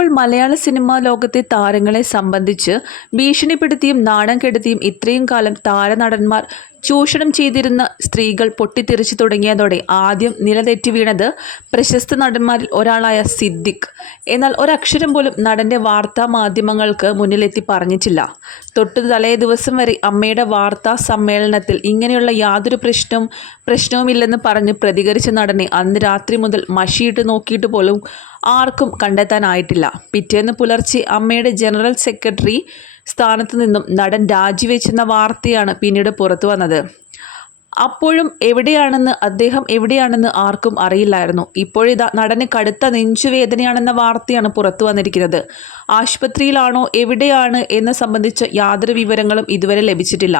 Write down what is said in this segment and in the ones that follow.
ഇപ്പോൾ മലയാള സിനിമാ ലോകത്തെ താരങ്ങളെ സംബന്ധിച്ച് ഭീഷണിപ്പെടുത്തിയും നാണം കെടുത്തിയും ഇത്രയും കാലം താരനടന്മാർ ചൂഷണം ചെയ്തിരുന്ന സ്ത്രീകൾ പൊട്ടിത്തെറിച്ചു തുടങ്ങിയതോടെ ആദ്യം നിലതെറ്റി വീണത് പ്രശസ്ത നടന്മാരിൽ ഒരാളായ സിദ്ദിഖ്. എന്നാൽ ഒരക്ഷരം പോലും നടന്റെ വാർത്താ മാധ്യമങ്ങൾക്ക് മുന്നിലെത്തി പറഞ്ഞിട്ടില്ല. തൊട്ടു തലേ ദിവസം വരെ അമ്മയുടെ വാർത്താ സമ്മേളനത്തിൽ ഇങ്ങനെയുള്ള യാതൊരു പ്രശ്നവും പ്രശ്നവുമില്ലെന്ന് പറഞ്ഞ് പ്രതികരിച്ച നടനെ അന്ന് രാത്രി മുതൽ മഷിയിട്ട് നോക്കിയിട്ട് പോലും ആർക്കും കണ്ടെത്താനായിട്ടില്ല. പിറ്റേന്ന് പുലർച്ചെ അമ്മയുടെ ജനറൽ സെക്രട്ടറി സ്ഥാനത്ത് നിന്നും നടൻ രാജിവെച്ചെന്ന വാർത്തയാണ് പിന്നീട് പുറത്തു വന്നത്. അപ്പോഴും എവിടെയാണെന്ന് അദ്ദേഹം എവിടെയാണെന്ന് ആർക്കും അറിയില്ലായിരുന്നു. ഇപ്പോഴിതാ നടന് കടുത്ത നെഞ്ചുവേദനയാണെന്ന വാർത്തയാണ് പുറത്തു വന്നിരിക്കുന്നത്. ആശുപത്രിയിലാണോ എവിടെയാണ് എന്ന് സംബന്ധിച്ച് യാതൊരു വിവരങ്ങളും ഇതുവരെ ലഭിച്ചിട്ടില്ല.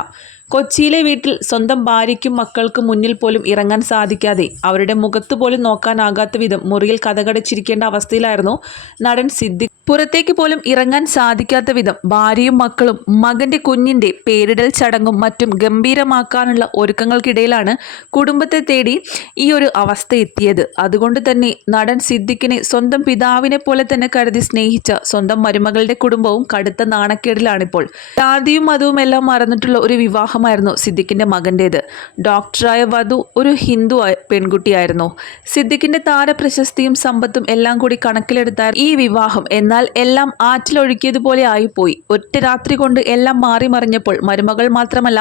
കൊച്ചിയിലെ വീട്ടിൽ സ്വന്തം ഭാര്യയ്ക്കും മക്കൾക്കും മുന്നിൽ പോലും ഇറങ്ങാൻ സാധിക്കാതെ അവരുടെ മുഖത്ത് പോലും നോക്കാനാകാത്ത വിധം മുറിയിൽ കഥകടച്ചിരിക്കേണ്ട അവസ്ഥയിലായിരുന്നു നടൻ സിദ്ദിഖ് പുറത്തേക്ക് പോലും ഇറങ്ങാൻ സാധിക്കാത്ത വിധം ഭാര്യയും മക്കളും മകന്റെ കുഞ്ഞിന്റെ പേരിടൽ ചടങ്ങും മറ്റും ഗംഭീരമാക്കാനുള്ള ഒരുക്കങ്ങൾക്കിടയിലാണ് കുടുംബത്തെ തേടി ഈ ഒരു അവസ്ഥ എത്തിയത്. അതുകൊണ്ട് തന്നെ നടൻ സിദ്ദിഖിനെ സ്വന്തം പിതാവിനെ പോലെ തന്നെ കരുതി സ്നേഹിച്ച സ്വന്തം മരുമകളുടെ കുടുംബവും കടുത്ത നാണക്കേടിലാണിപ്പോൾ. ജാതിയും മതവും എല്ലാം മറന്നിട്ടുള്ള ഒരു വിവാഹമായിരുന്നു സിദ്ദിഖിന്റെ മകന്റേത് ഡോക്ടറായ വധു ഒരു ഹിന്ദു പെൺകുട്ടിയായിരുന്നു. സിദ്ദിഖിന്റെ താരപ്രശസ്തിയും സമ്പത്തും എല്ലാം കൂടി കണക്കിലെടുത്താൽ ഈ വിവാഹം എന്നാൽ എല്ലാം ആറ്റിലൊഴുക്കിയതുപോലെ ആയിപ്പോയി. ഒറ്റ രാത്രി കൊണ്ട് എല്ലാം മാറി മറിഞ്ഞപ്പോൾ മരുമകൾ മാത്രമല്ല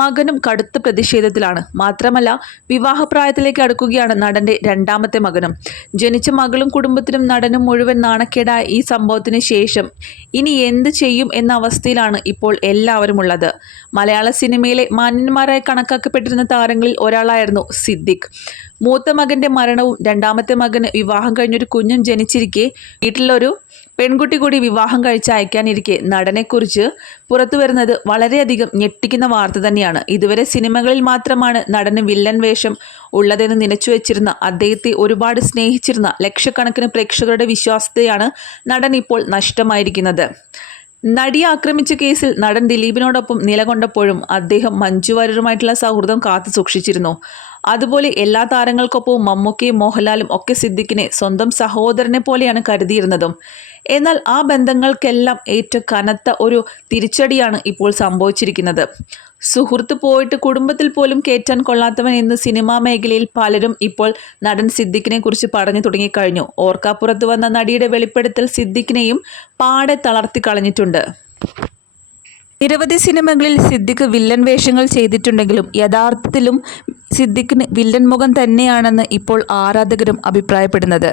മകനും കടുത്ത പ്രതിഷേധത്തിലാണ്. മാത്രമല്ല വിവാഹപ്രായത്തിലേക്ക് അടുക്കുകയാണ് നടന്റെ രണ്ടാമത്തെ മകനും. ജനിച്ച മകളും കുടുംബത്തിനും നടനും മുഴുവൻ നാണക്കേടായ ഈ സംഭവത്തിന് ശേഷം ഇനി എന്ത് ചെയ്യും എന്ന അവസ്ഥയിലാണ് ഇപ്പോൾ എല്ലാവരും ഉള്ളത് മലയാള സിനിമയിലെ മാന്യന്മാരായി കണക്കാക്കപ്പെട്ടിരുന്ന താരങ്ങളിൽ ഒരാളായിരുന്നു സിദ്ദിഖ്. മൂത്ത മകന്റെ മരണവും രണ്ടാമത്തെ മകന് വിവാഹം കഴിഞ്ഞൊരു കുഞ്ഞും ജനിച്ചിരിക്കെ വീട്ടിലൊരു പെൺകുട്ടി കൂടി വിവാഹം കഴിച്ച് അയക്കാനിരിക്കെ നടനെക്കുറിച്ച് പുറത്തു വരുന്നത് വളരെയധികം ഞെട്ടിക്കുന്ന വാർത്ത തന്നെയാണ്. ഇതുവരെ സിനിമകളിൽ മാത്രമാണ് നടന് വില്ലൻ വേഷം ഉള്ളതെന്ന് നിലച്ചു വെച്ചിരുന്ന അദ്ദേഹത്തെ ഒരുപാട് സ്നേഹിച്ചിരുന്ന ലക്ഷക്കണക്കിന് പ്രേക്ഷകരുടെ വിശ്വാസത്തെയാണ് നടൻ ഇപ്പോൾ നഷ്ടമായിരിക്കുന്നത്. നടിയെ ആക്രമിച്ച കേസിൽ നടൻ ദിലീപിനോടൊപ്പം നിലകൊണ്ടപ്പോഴും അദ്ദേഹം മഞ്ജു വാര്യരുമായിട്ടുള്ള സൗഹൃദം കാത്തു സൂക്ഷിച്ചിരുന്നു അതുപോലെ എല്ലാ താരങ്ങൾക്കൊപ്പവും മമ്മൂക്കയും മോഹൻലാലും ഒക്കെ സിദ്ദിഖിനെ സ്വന്തം സഹോദരനെ പോലെയാണ് കരുതിയിരുന്നതും. എന്നാൽ ആ ബന്ധങ്ങൾക്കെല്ലാം ഏറ്റവും കനത്ത ഒരു തിരിച്ചടിയാണ് ഇപ്പോൾ സംഭവിച്ചിരിക്കുന്നത്. സുഹൃത്ത് പോയിട്ട് കുടുംബത്തിൽ പോലും കയറ്റാൻ കൊള്ളാത്തവൻ എന്ന് സിനിമാ മേഖലയിൽ പലരും ഇപ്പോൾ നടൻ സിദ്ദിഖിനെ കുറിച്ച് പറഞ്ഞു തുടങ്ങിക്കഴിഞ്ഞു. ഓർക്കാപ്പുറത്ത് വന്ന നടിയുടെ വെളിപ്പെടുത്തൽ സിദ്ദിഖിനെയും പാടെ തളർത്തി കളഞ്ഞിട്ടുണ്ട്. നിരവധി സിനിമകളിൽ സിദ്ദിഖ് വില്ലൻ വേഷങ്ങൾ ചെയ്തിട്ടുണ്ടെങ്കിലും യഥാർത്ഥത്തിലും സിദ്ദിഖിന് വില്ലൻ മുഖം തന്നെയാണെന്ന് ഇപ്പോൾ ആരാധകരും അഭിപ്രായപ്പെടുന്നത്.